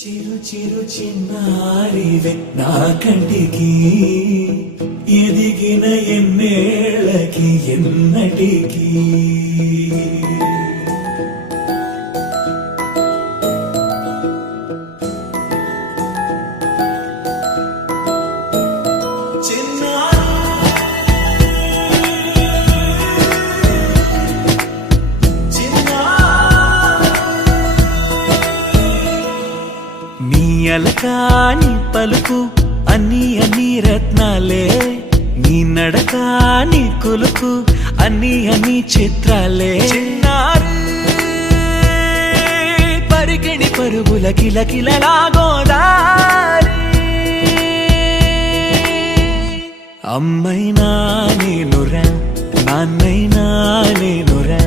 చిరు చిరు చిన్నారివే నా కంటికి ఎదిగిన ఎన్నేళ్ళకి ఎన్నటికి అలకాని పలుకు అన్ని అన్ని రత్నాలే నీ నడకాని కులుకు అన్ని అన్ని చిత్రాలే చిన్నారు పరికిణి పరుగుల కిలకిలలాగోదారి అమ్మైనా నేనురా నాన్నైనా నేనురా